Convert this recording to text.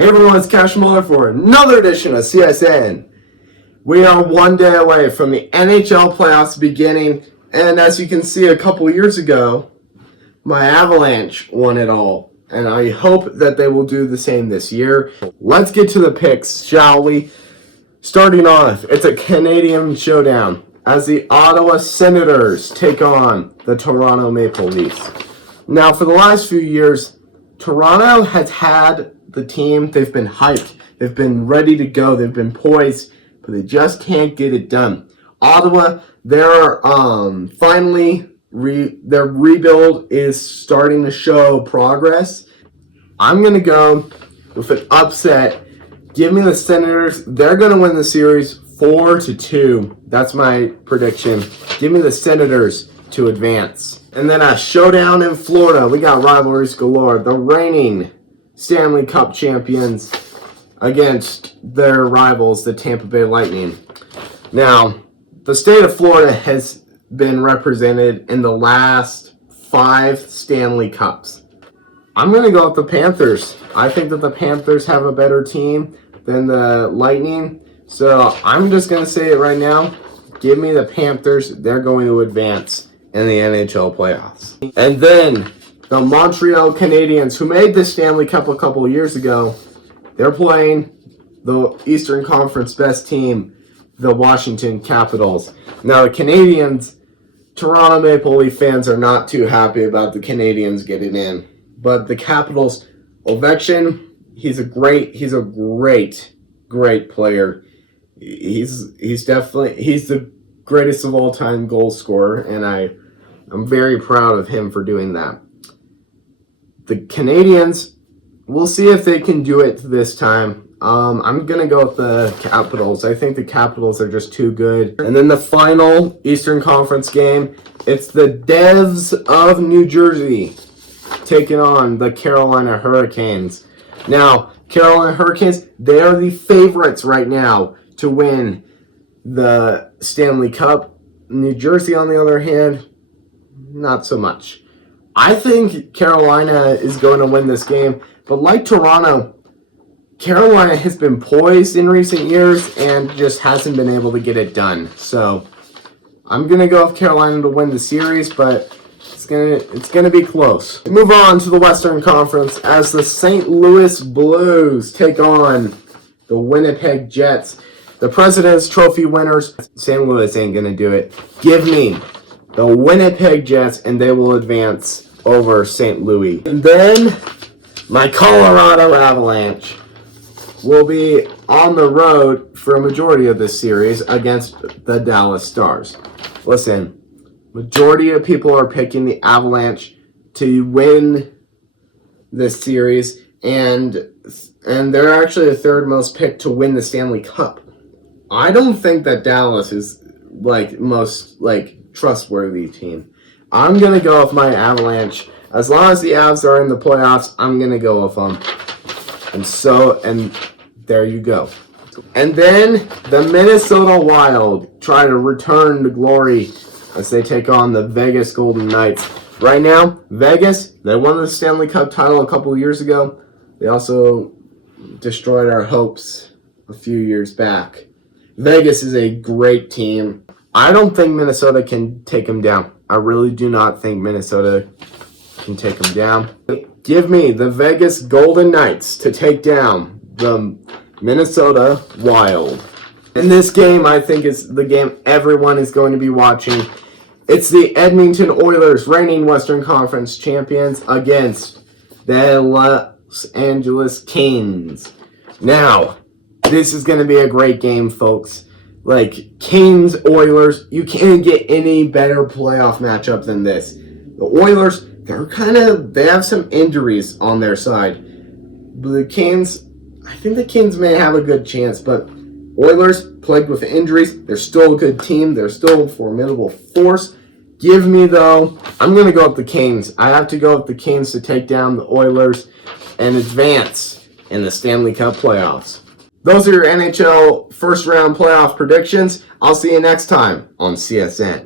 Hey everyone, it's Cash Muller for another edition of CSN. We are one day away from the NHL playoffs beginning, and as you can see, a couple years ago, my Avalanche won it all, and I hope that they will do the same this year. Let's get to the picks, shall we? Starting off, it's a Canadian showdown as the Ottawa Senators take on the Toronto Maple Leafs. Now, for the last few years, Toronto has had the team. They've been hyped. They've been ready to go. They've been poised, but they just can't get it done. Ottawa, their rebuild is starting to show progress. I'm going to go with an upset. Give me the Senators. They're going to win the series 4-2. That's my prediction. Give me the Senators to advance. And then a showdown in Florida. We got rivalries galore. The reigning Stanley Cup champions against their rivals, the Tampa Bay Lightning. Now, the state of Florida has been represented in the last 5 Stanley Cups. I'm going to go with the Panthers. I think that the Panthers have a better team than the Lightning. So I'm just going to say it right now. Give me the Panthers. They're going to advance in the NHL playoffs. And then the Montreal Canadiens, who made the Stanley Cup a couple of years ago, they're playing the Eastern Conference best team, the Washington Capitals. Now, the Canadiens, Toronto Maple Leaf fans are not too happy about the Canadiens getting in. But the Capitals, Ovechkin, he's a great player. He's the greatest of all time goal scorer, and I'm very proud of him for doing that. The Canadiens, we'll see if they can do it this time. I'm going to go with the Capitals. I think the Capitals are just too good. And then the final Eastern Conference game, it's the Devs of New Jersey taking on the Carolina Hurricanes. Now, Carolina Hurricanes, they are the favorites right now to win the Stanley Cup. New Jersey, on the other hand, not so much. I think Carolina is going to win this game, but like Toronto, Carolina has been poised in recent years and just hasn't been able to get it done. So I'm going to go with Carolina to win the series, but it's gonna be close. Move on to the Western Conference as the St. Louis Blues take on the Winnipeg Jets. The President's Trophy winners. St. Louis ain't gonna do it. Give me the Winnipeg Jets, and they will advance over St. Louis. And then my Colorado Avalanche will be on the road for a majority of this series against the Dallas Stars. Listen, majority of people are picking the Avalanche to win this series, and they're actually the third most picked to win the Stanley Cup. I don't think that Dallas is most trustworthy team. I'm gonna go with my Avalanche. As long as the Avs are in the playoffs, I'm gonna go with them. And there you go. And then the Minnesota Wild try to return to glory as they take on the Vegas Golden Knights. Right now, Vegas, they won the Stanley Cup title a couple of years ago. They also destroyed our hopes a few years back. Vegas is a great team. I don't think Minnesota can take them down. I really do not think Minnesota can take them down. Give me the Vegas Golden Knights to take down the Minnesota Wild. And this game, I think, is the game everyone is going to be watching. It's the Edmonton Oilers, reigning Western Conference champions, against the Los Angeles Kings. Now, this is going to be a great game, folks. Kings, Oilers, you can't get any better playoff matchup than this. The Oilers, they have some injuries on their side. But the Kings, I think the Kings may have a good chance, but Oilers, plagued with injuries, they're still a good team. They're still a formidable force. Give me, though, I'm going to go with the Kings. I have to go with the Kings to take down the Oilers and advance in the Stanley Cup playoffs. Those are your NHL first round playoff predictions. I'll see you next time on CSN.